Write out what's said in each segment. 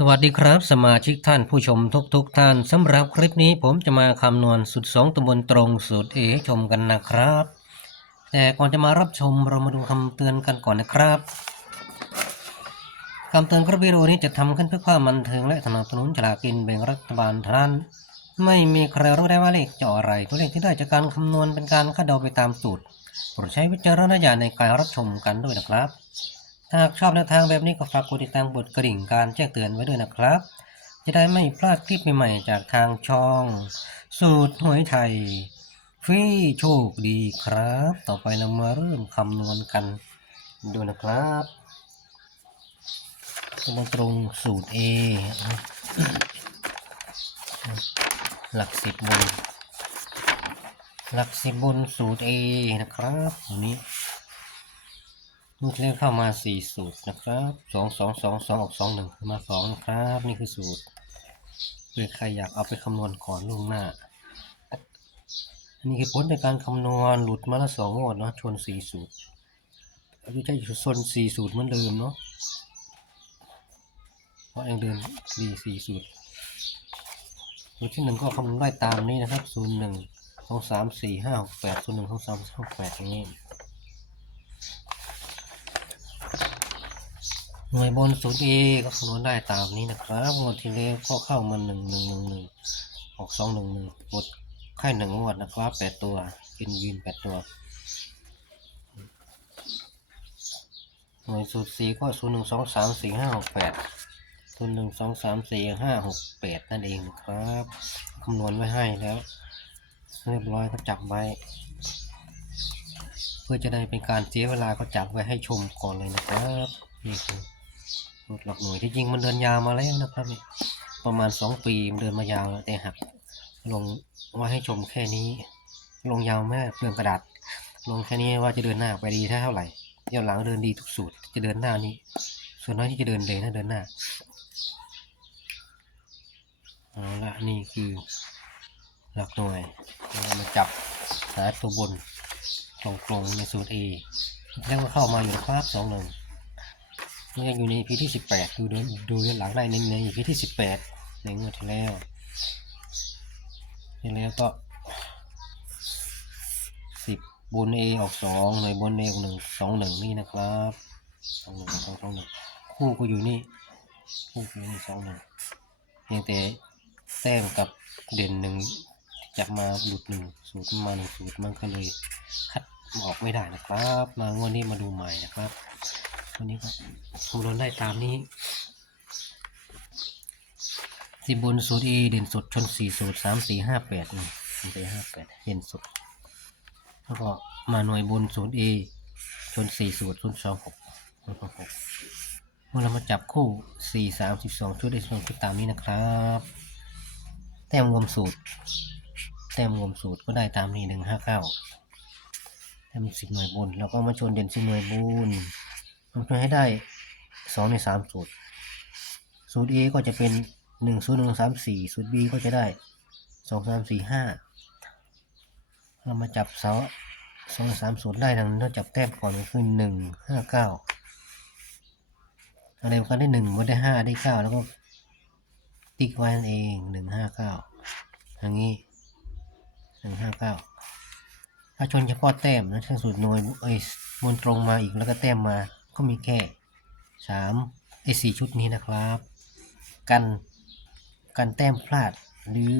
สวัสดีครับ สมาชิกท่านผู้ชมทุกๆทท่านสำหรับคลิปนี้ผมจะมาคำนวณสุดสองตำบลตรงสูตรเอชมกันนะครับ แต่ก่อนจะมารับชมเรามาดูคำเตือนกันก่อนนะครับคำเตือนคลิปวิดีโอนี้จะทำขึ้นเพื่อความบันเทิงและสนับสนุนฉลากกินแบ่งรัฐบาลท่านไม่มีใครรู้ได้ว่าเลขจะออะไร ตัวเลขที่ได้จากการคำนวณเป็นการคาดเดาไปตามสูตรโปรดใช้วิจารณญาณในการรับชมกันด้วยนะครับ ถ้าหากชอบแนวทางแบบนี้ก็ฝากกดติดตามกดกระดิ่งการแจ้งเตือนไว้ด้วยนะครับ จะได้ไม่พลาดคลิปใหม่ๆจากทางช่อง สูตรหวยไทยฟรีโชคดีครับ ต่อไปเรามาเริ่มคำนวณกันดูนะครับตรงตรงสูตร A หลักสิบบนหลักสิบบนสูตร A นะครับอันนี้ ลูกเล่นเข้ามาสี่สูตรนะครับสองสองสองสองออกสองหนึ่งมาสองนะครับ นี่คือสูตรเผื่อใครอยากเอาไปคำนวณก่อนล่วงหน้า อันนี้คือผลในการคำนวณหลุดมาละสองงวดเนาะชนสี่สูตรอายุจะอยู่ชนสี่สูตรเหมือนเดิมเนาะเพราะยังเดินดีสี่สูตรสูตรที่หนึ่งก็คำนวณได้ตามนี้นะครับศูนย์หนึ่งสองสามสี่ห้าหกแปดศูนย์หนึ่งสองสามหกแปดอย่างนี้ หน่วยบนศูนย์เอก็คำนวณได้ตามนี้นะครับงวดที่แล้วก็เข้ามาหนึ่งหนึ่งหนึ่งหนึ่งออกสองหนึ่งหนึ่งหมดไข่หนึ่งงวดนะครับแปดตัวกินยืนแปดตัว หน่วยสูตรสี่ก็ศูนย์หนึ่งสองสามสี่ห้าหกแปดศูนย์หนึ่งสองสามสี่ห้าหกแปดนั่นเองครับคำนวณไว้ให้แล้ว เรียบร้อยก็จับไว้ เพื่อจะได้เป็นการเสียเวลาก็จับไว้ให้ชมก่อนเลยนะครับนี่คือ สูตรหลักหน่วยที่จริงมันเดินยาวมาแล้วนะครับนี่ประมาณสองปีมันเดินมายาวแต่หักลงไว่าให้ชมแค่นี้ ลงยาวแม่เปลืองกระดาษ ลงแค่นี้ว่าจะเดินหน้าไปดีเท่าไหร่เดี๋ยวหลังเดินดีทุกสูตรจะเดินหน้านี้ ส่วนน้อยที่จะเดินเลยนะเดินหน้าเอาละนี่คือหลักหน่วยเรามาจับหาตัวบนตรงตรงๆในสูตร A แล้วก็เข้ามาอยู่นะครับสองหนึ่ง นี่ยังอยู่ใน EP ที่สิบแปดดูดูดูย้อนหลังได้ในใน EP ที่สิบแปดในงวดที่แล้วที่แล้วก็สิบบน A อออกสองในบน A ออกหนึ่งสองหนึ่งนี่นะครับสองหนึ่งสองสองหนึ่งคู่ก็อยู่นี่คู่ก็อยู่นี่สองหนึ่งเพียงแต่แต้มกับเด่นหนึ่งจากมาหลุดหนึ่งสูตรมาหนึ่งสูตรมันก็เลยคัดออกไม่ได้นะครับ มางวดนี้มาดูใหม่นะครับ วันนี้ก็คำนวณได้ตามนี้สิบบนสูตร A เด่นสุดชนสี่สูตรสามสี่ห้าแปดนี่สี่ห้าแปดเด่นสุด แล้วก็มาหน่วยบนสูตร A ชนสี่สูตรศูนสองหกศูนสองหกเมื่อเรามาจับคู่สี่สามสิบสองชุดได้ส่วนชุดตามนี้นะครับ แต้มรวมสูตร แต้มรวมสูตรก็ได้ตามนี้หนึ่งห้าเก้าทำสิบหน่วยบน แล้วก็มาชนเด่นสิบหน่วยบน ทำเพื่อให้ได้สองในสามสูตร สูตร A ก็จะเป็นหนึ่งศูนย์หนึ่งสามสี่สูตร B ก็จะได้สองสามสี่ห้าเรามาจับเสาสองสามสูตรได้ดังนั้นเราจับแต้มก่อนก็คือหนึ่งห้าเก้าอะไรกันได้หนึ่งมันได้ห้าได้เก้าแล้วก็ติ๊กไว้นั่นเองหนึ่งห้าเก้าอย่างนี้หนึ่งห้าเก้าถ้าชนเฉพาะแต้มนะถ้าสูตรหน่วยเอ้ยมนตรงมาอีกแล้วก็แต้มมา ก็มีแค่สามไอ้สี่ชุดนี้นะครับ กันกันแต้มพลาดหรือ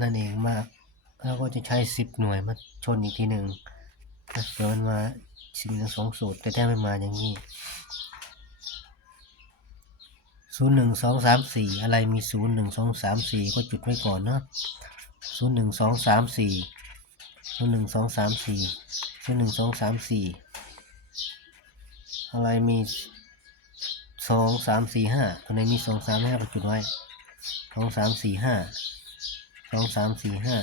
นั่นเองมาก แล้วก็จะใช้สิบหน่วยมาชนอีกทีหนึ่งนะเดี๋ยวมันมาสิ่งละสองสูตรแต่แต้มไม่มาอย่างนี้ศูนย์หนึ่งสองสามสี่อะไรมีศูนย์หนึ่งสองสามสี่ก็จุดไว้ก่อนเนาะศูนย์หนึ่งสองสามสี่ศูนย์หนึ่งสองสามสี่ศูนย์หนึ่งสองสามสี่ อะไรมีสองสามสี่ห้าตัวไหนมีสองสามห้าก็จุดไว้สองสามสี่ห้าสองสามสี่ห้า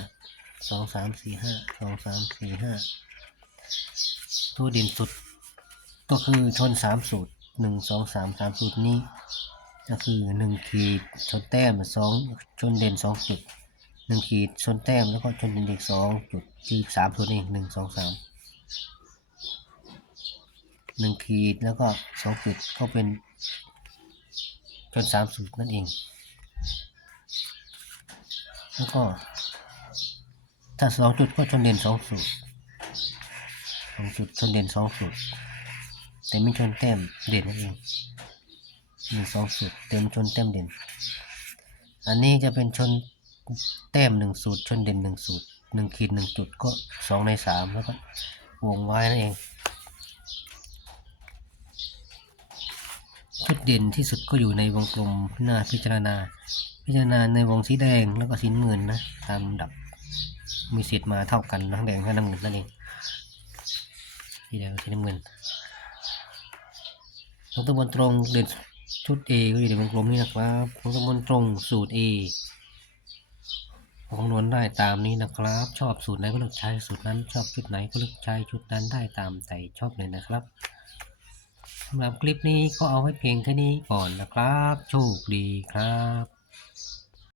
สองสามสี่ห้าสองสามสี่ห้าตัวเด่นสุด ก็คือชนสามสูตรหนึ่งสองสามสามสูตรนี้ ก็คือหนึ่งขีดชนแต้มสองชนเด่นสองจุดหนึ่งขีดชนแต้มแล้วก็ชนเดินอีกสองจุดคือสามตัวนี้หนึ่งสองสาม หนึ่งขีดแล้วก็สองจุดก็เป็นชนสามสูตรนั่นเอง แล้วก็ ถ้าสองจุดก็ชนเด่นสองสูตรสองจุดชนเด่นสองสูตรแต่ไม่ชนแต้มเด่นนั่นเองมีสองสูตรเต็มชนแต้มเด่น อันนี้จะเป็นชนแต้มหนึ่งสูตรชนเด่นหนึ่งสูตรหนึ่งขีดหนึ่งจุดก็สองในสามแล้วก็วงไว้นั่นเอง ชุดเด่นที่สุดก็อยู่ในวงกลมหน้าพิจารณา พิจารณาในวงสีแดงแล้วก็สีน้ำเงินนะตามดับมีสิทธิ์มาเท่ากันทั้งแดงทั้งน้ำเงินนั่นเองสีแดงกับสีน้ำเงินตรงตัวบนตรงเด่นชุด A ก็อยู่ในวงกลมนี้นะครับตรงตัวบนตรงสูตร A คำนวณได้ตามนี้นะครับ ชอบสูตรไหนก็เลือกใช้สูตรนั้น ชอบชุดไหนก็เลือกใช้ชุดนั้นได้ตามใจชอบเลยนะครับ สำหรับคลิปนี้ก็เอาไว้เพียงแค่นี้ก่อนนะครับ โชคดีครับ